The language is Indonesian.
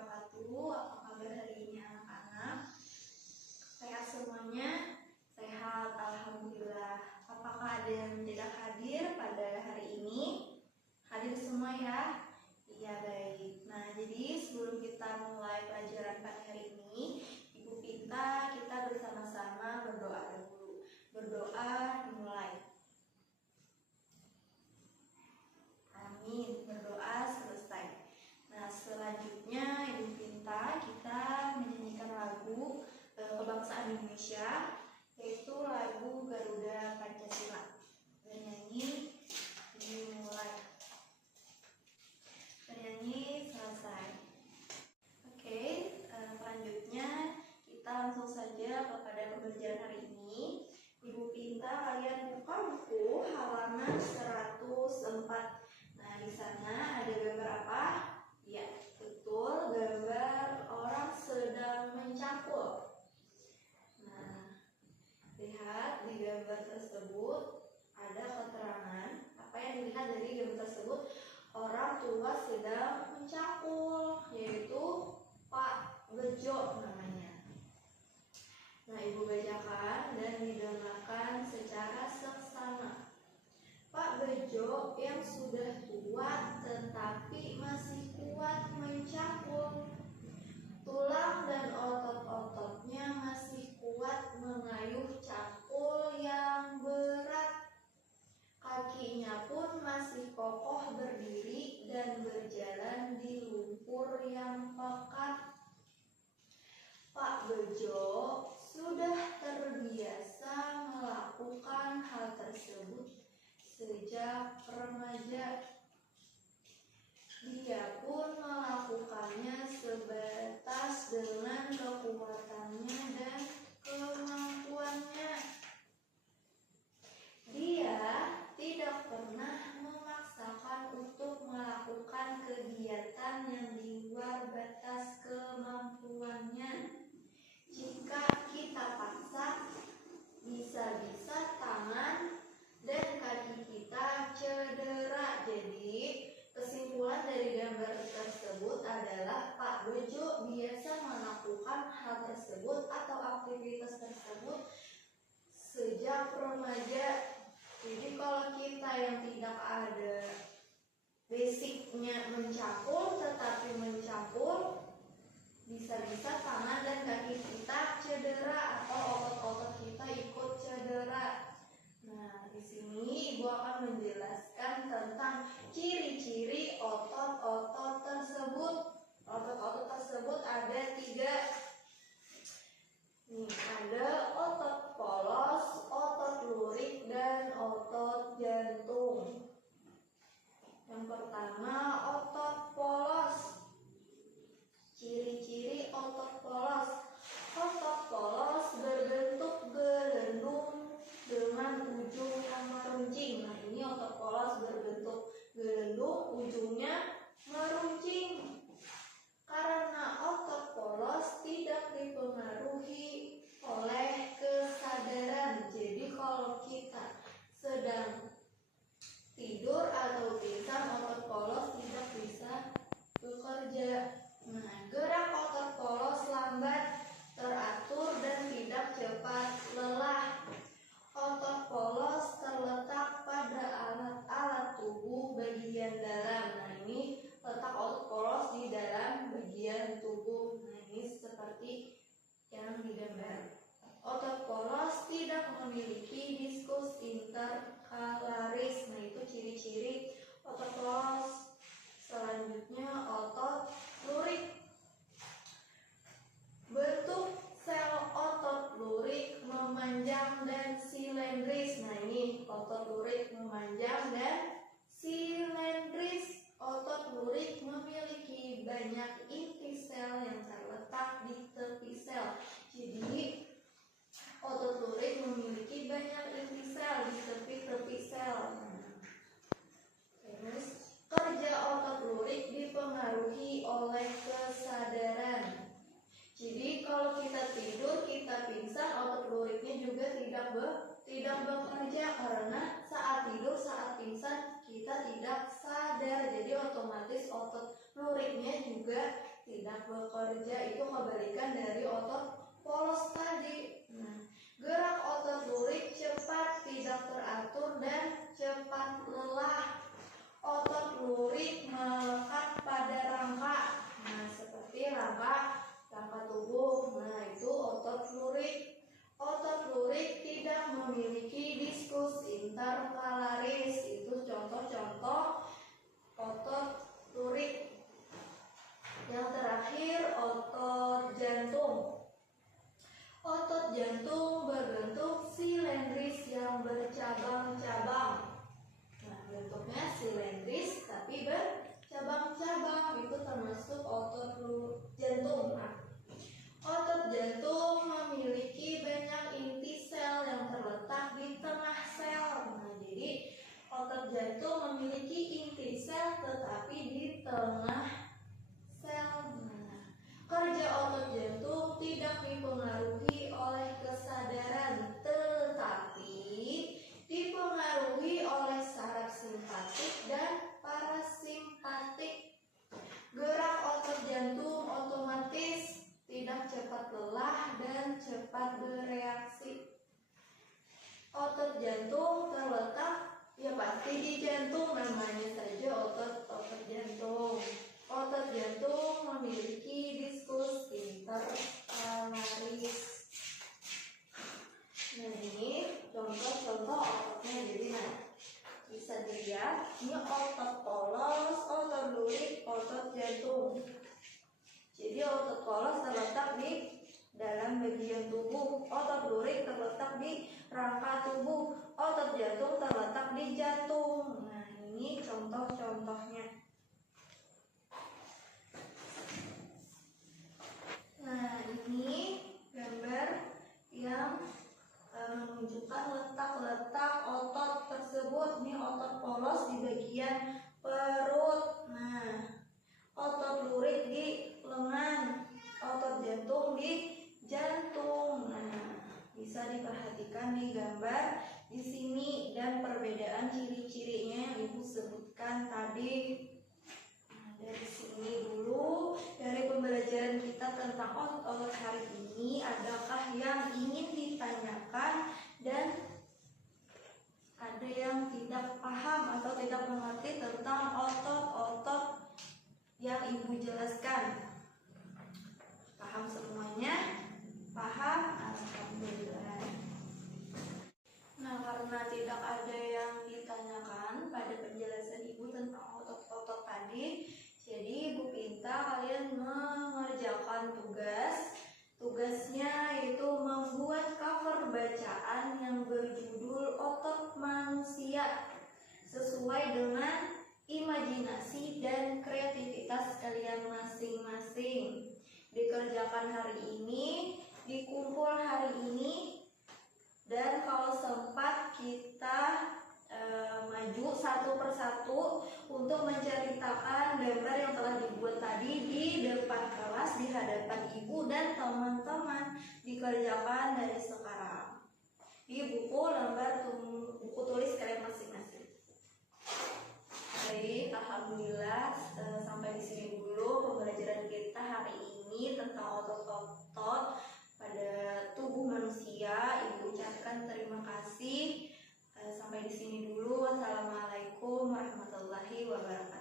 wabarakatuh. Apa kabar hari ini anak-anak? Sehat semuanya? Sehat, alhamdulillah. Apakah ada yang tidak hadir pada hari ini? Hadir semua ya? Iya, baik. Nah, jadi sebelum kita mulai pelajaran pada hari ini, Ibu Pinta, kita bersama-sama berdoa dulu. Berdoa dimulai. Amin. Berdoa selesai. Nah, selanjutnya Ibu Pinta, kita menyanyikan lagu kebangsaan Indonesia, yaitu lagu Garuda Pancasila. Bernyanyi dimulai. Bernyanyi selesai. Oke, selanjutnya kita langsung saja kepada pembelajaran hari ini. Ibu Pinta, kalian buka buku halaman 104. Nah, di sana ada gambar apa? Ya, betul, gambar orang sedang mencangkul. Nah, lihat di gambar tersebut ada keterangan. Apa yang dilihat dari gambar tersebut? Orang tua sedang mencangkul, yaitu Pak Bejo namanya. Nah, Ibu bacakan dan didengarkan secara seksama. Pak Bejo yang sudah tua tetapi masih kuat mencangkul. Tulang dan otot-ototnya masih kuat mengayuh cangkul yang berat. Kakinya pun masih kokoh berdiri dan berjalan di lumpur yang pekat. Pak Bejo sudah terbiasa melakukan hal tersebut sejak remaja. Dia pun melakukannya sebatas dengan kekuatannya dan kemampuannya. Dia tidak pernah memaksakan untuk melakukan kegiatan yang di luar batas kemampuannya. Jika kita paksa, bisa-bisa tangan dan kaki kita cedera. Jadi, kesimpulan dari gambar tersebut adalah Pak Bejo biasa melakukan hal tersebut atau aktivitas tersebut sejak remaja. Jadi kalau kita yang tidak ada basicnya mencangkul tetapi mencangkul, bisa-bisa tangan dan kaki kita cedera atau otot-otot kita ikut cedera. Nah, di sini Ibu akan menjelaskan tentang ciri-ciri otot-otot tersebut. Otot-otot tersebut ada 3. Nih, ada otot polos, otot lurik, dan otot jantung. Yang pertama, otot polos. Ciri-ciri otot polos. Otot polos berbentuk gelendung dengan ujung yang meruncing. Nah, ini otot polos berbentuk gelendung, ujungnya meruncing. Karena otot polos tidak dipengaruhi oleh kesadaran. Jadi kalau kita sedang tidur atau pingsan, otot polos tidak bisa bekerja. Nah, gerak otot polos lambat, teratur, dan tidak cepat lelah. Otot polos terletak pada alat-alat tubuh bagian dalam. Nah, ini letak otot polos di dalam bagian tubuh. Nah, ini seperti yang digambar. Otot polos tidak memiliki diskus interkalaris. Nah, itu ciri-ciri otot polos. Selanjutnya otot lurik. Bentuk sel otot lurik memanjang dan silindris. Nah, ini otot lurik memanjang dan silindris. Otot lurik memiliki banyak inti sel yang terletak di tepi sel. Jadi, otot lurik memiliki banyak inti sel di tepi-tepi sel. Terus, kerja otot lurik dipengaruhi oleh kesadaran. Jadi kalau kita tidur, kita pingsan, otot luriknya juga tidak bekerja karena saat tidur, saat pingsan kita tidak sadar. Jadi otomatis otot luriknya juga tidak bekerja. Itu kebalikan dari otot polos tadi. Nah, gerak otot lurik cepat, tidak teratur, dan cepat lelah. Otot lurik melekat pada rangka. Nah, seperti rangka tubuh. Nah, itu otot lurik. Otot lurik tidak memiliki diskus interkalaris. Itu contoh-contoh otot lurik. Yang terakhir, otot jantung. Otot jantung berbentuk silindris yang bercabang-cabang. Nah, bentuknya silindris tapi bercabang-cabang. Itu termasuk otot jantung. Nah, otot jantung memiliki banyak inti sel yang terletak di tengah sel. Nah, jadi otot jantung memiliki inti sel tetapi di tengah sel. Nah, kerja otot jantung tidak dipengaruhi oleh kesadaran, tetapi dipengaruhi oleh saraf simpatik dan parasimpatik. Gerak otot jantung otomatis, tidak cepat lelah dan cepat bereaksi. Otot jantung terletak ya pasti di jantung, namanya saja otot jantung. Otot jantung memiliki diskus interkalaris. Nah, ini contoh-contoh ototnya. Jadi bisa dilihat, ini otot polos, otot lurik, otot jantung. Jadi otot polos terletak di dalam bagian tubuh, otot lurik terletak di rangka tubuh, otot jantung terletak di jantung. Nah, ini contoh-contohnya. Nah, ini gambar yang menunjukkan letak-letak otot tersebut. Ini otot polos di bagian perut. Nah, otot lurik di lengan, otot jantung di jantung. Nah, bisa diperhatikan di gambar di sini dan perbedaan ciri-cirinya yang Ibu sebutkan tadi. Nah, dari sini dulu, dari pembelajaran kita tentang otot hari ini, adakah yang ingin ditanyakan dan ada yang tidak paham atau tidak mengerti tentang otot-otot yang Ibu jelaskan? Paham semuanya? Paham? Alhamdulillah. Nah, karena tidak ada yang ditanyakan pada penjelasan Ibu tentang otot-otot tadi, jadi Ibu minta kalian mengerjakan tugas. Tugasnya yaitu membuat cover bacaan yang berjudul Otot Manusia sesuai dengan imajinasi dan kreativitas kalian masing-masing. Dikerjakan hari ini, dikumpul hari ini, dan kalau sempat kita maju satu persatu untuk menceritakan gambar yang telah dibuat tadi di depan kelas di hadapan Ibu dan teman-teman. Dikerjakan dari sekarang di buku lembar buku tulis kalian masing-masing. Baik, alhamdulillah, sampai di sini dulu pembelajaran kita hari ini tentang otot-otot pada tubuh manusia. Ibu ucapkan terima kasih. Sampai di sini dulu. Wassalamualaikum warahmatullahi wabarakatuh.